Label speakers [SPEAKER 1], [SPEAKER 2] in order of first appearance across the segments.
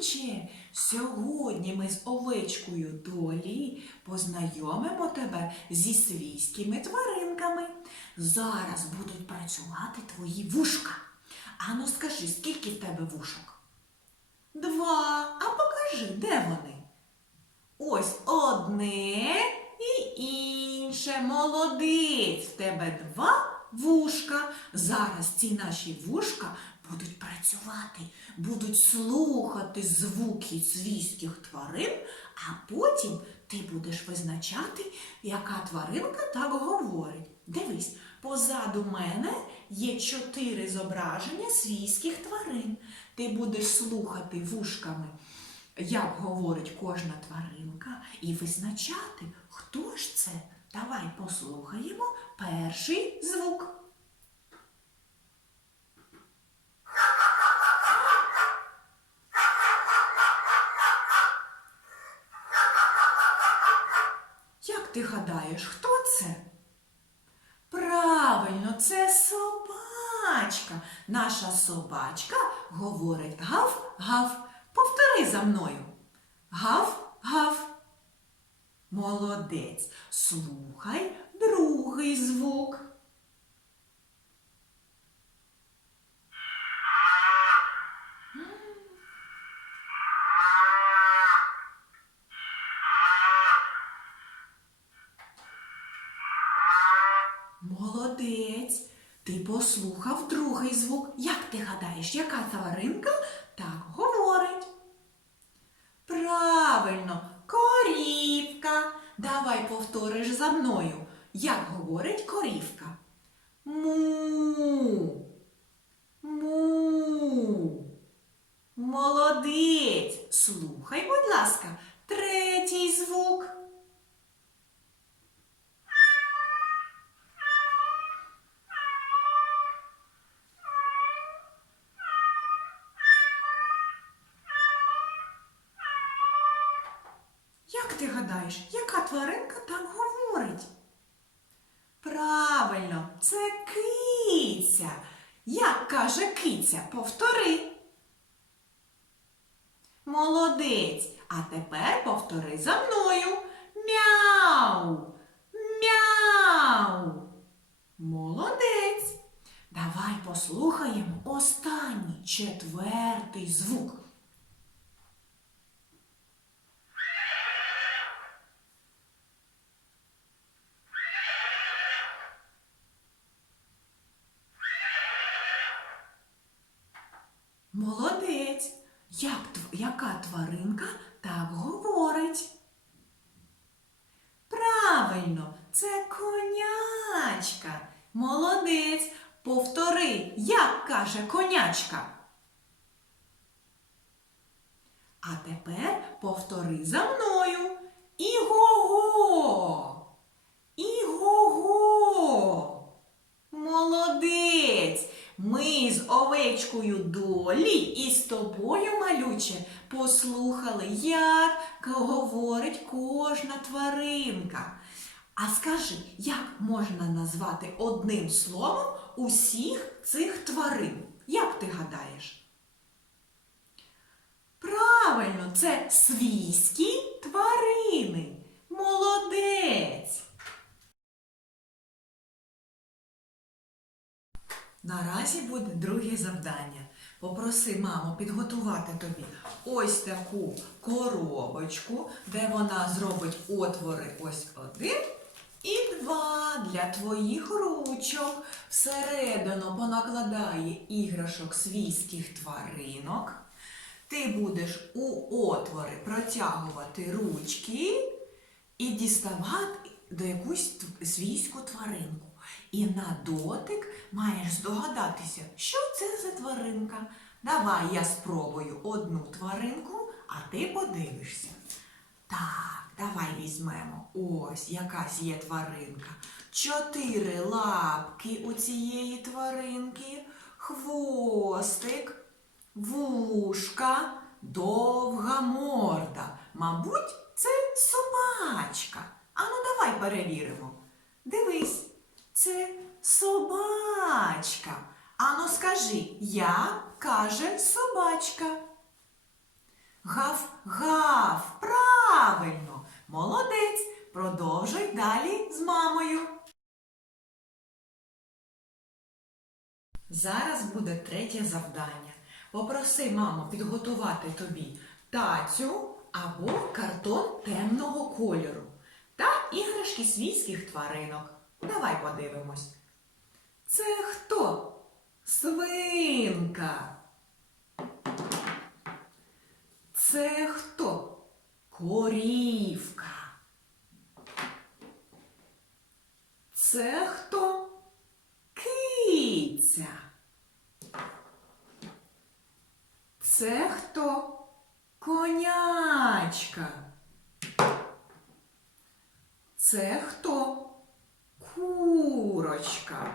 [SPEAKER 1] малюче. Сьогодні ми з овечкою Долі познайомимо тебе зі свійськими тваринками. Зараз будуть працювати твої вушка. Ану скажи, скільки в тебе вушок? Два. А покажи, де вони? Ось одне і інше. Молодець. В тебе два вушка. Зараз ці наші вушка будуть працювати, будуть слухати звуки свійських тварин, а потім ти будеш визначати, яка тваринка так говорить. Дивись, позаду мене є чотири зображення свійських тварин. Ти будеш слухати вушками як говорить кожна тваринка, і визначати, хто ж це. Давай послухаємо перший звук. Як ти гадаєш, хто це? Правильно, це собачка. Наша собачка говорить гав-гав. Повтори за мною. Гав-гав. Молодець. Слухай другий звук. Послухав другий звук. Як ти гадаєш, яка тваринка так говорить? Правильно, корівка. Давай повториш за мною. Як говорить корівка? Му. Му. Молодець. Слухай, будь ласка, третій звук. Ти гадаєш, яка тваринка так говорить? Правильно, це киця. Як каже киця, повтори. Молодець. А тепер повтори за мною. Мяу. Мяу. Молодець. Давай послухаємо останній четвертий звук. Молодець. Як, яка тваринка так говорить? Правильно, це конячка. Молодець. Повтори, як каже конячка. А тепер повтори за мною. Іго-го. Іго-го. Молодець! Ми з овечкою Долі і з тобою, малюче, послухали, як говорить кожна тваринка. А скажи, як можна назвати одним словом усіх цих тварин? Як ти гадаєш? Правильно, це Наразі буде друге завдання. Попроси маму підготувати тобі ось таку коробочку, де вона зробить отвори ось один і два для твоїх ручок. Всередину понакладає іграшок свійських тваринок. Ти будеш у отвори протягувати ручки і діставати до якусь свійську тваринку. І на дотик маєш здогадатися, що це за тваринка. Давай я спробую одну тваринку, а ти подивишся. Так, давай візьмемо. Ось якась є тваринка. Чотири лапки у цієї тваринки, хвостик, вушка, довга морда. Мабуть, це собачка. Ану, давай перевіримо. Дивись, це собачка. Ану, скажи, я каже собачка. Гав-гав. Правильно. Молодець. Продовжуй далі з мамою. Зараз буде третє завдання. Попроси маму підготувати тобі тацю або картон темного кольору та іграшки свійських тваринок. Давай подивимось. Це хто? Свинка. Це хто? Корівка. Це хто? Киця. Це хто? Конячка. Це хто? Курочка.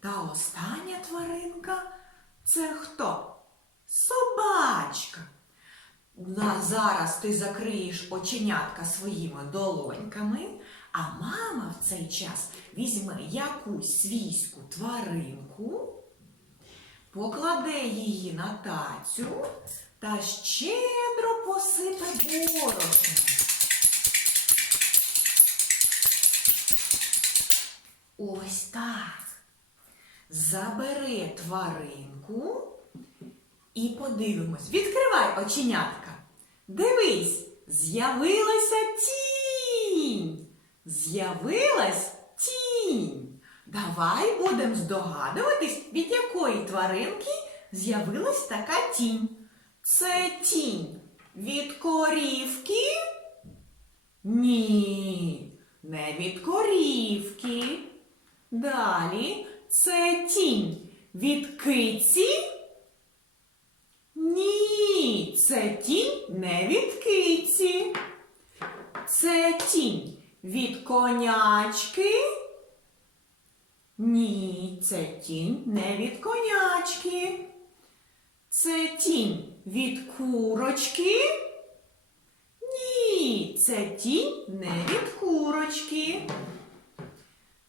[SPEAKER 1] Та остання тваринка це хто? Собачка. На зараз ти закриєш оченятка своїми долоньками, а мама в цей час візьме якусь свійську тваринку, покладе її на тацю та щедро посипе борошном. Ось так. Забери тваринку і подивимось. Відкривай оченятка. Дивись, з'явилася тінь. З'явилась тінь. Давай будемо здогадуватись, від якої тваринки з'явилась така тінь. Це тінь від корівки? Ні, не від корівки. Далі це тінь від киці? Ні, це тінь не від киці. Це тінь від конячки? Ні, це тінь не від конячки. Це тінь від курочки? Ні, це тінь не від курочки.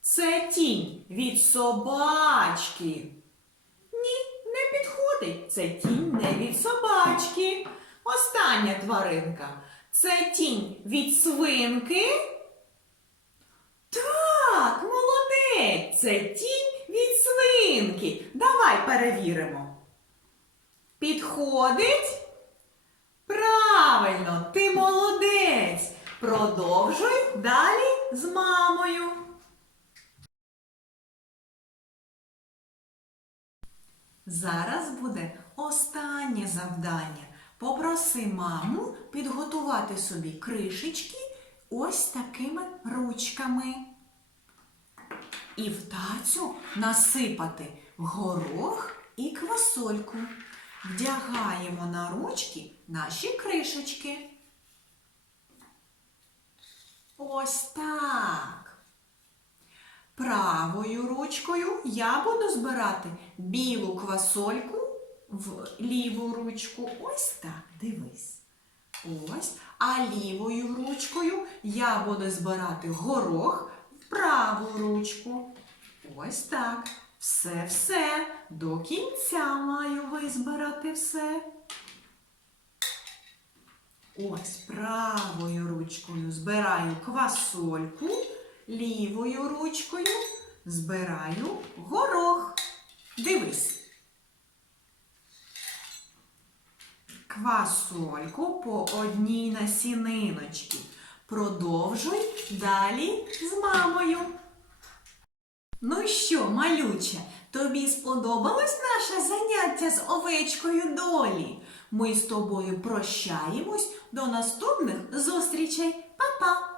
[SPEAKER 1] Це тінь від собачки. Ні, не підходить. Це тінь не від собачки. Остання тваринка. Це тінь від свинки. Так, молодець. Це тінь від свинки. Давай перевіримо. Підходить? Правильно, ти молодець. Продовжуй далі з мамою. Зараз буде останнє завдання. Попроси маму підготувати собі кришечки ось такими ручками. І в тацю насипати горох і квасольку. Вдягаємо на ручки наші кришечки. Ось так. Правою ручкою я буду збирати білу квасольку в ліву ручку. Ось так, дивись. Ось. А лівою ручкою я буду збирати горох в праву ручку. Ось так. Все-все. До кінця маю визбирати все. Ось правою ручкою збираю квасольку, лівою ручкою збираю горох. Дивись. Квасольку по одній насіниночці. Продовжуй далі з мамою. Ну що, малюче, тобі сподобалось наше заняття з овечкою долі? Ми з тобою прощаємось до наступних зустрічей. Па-па!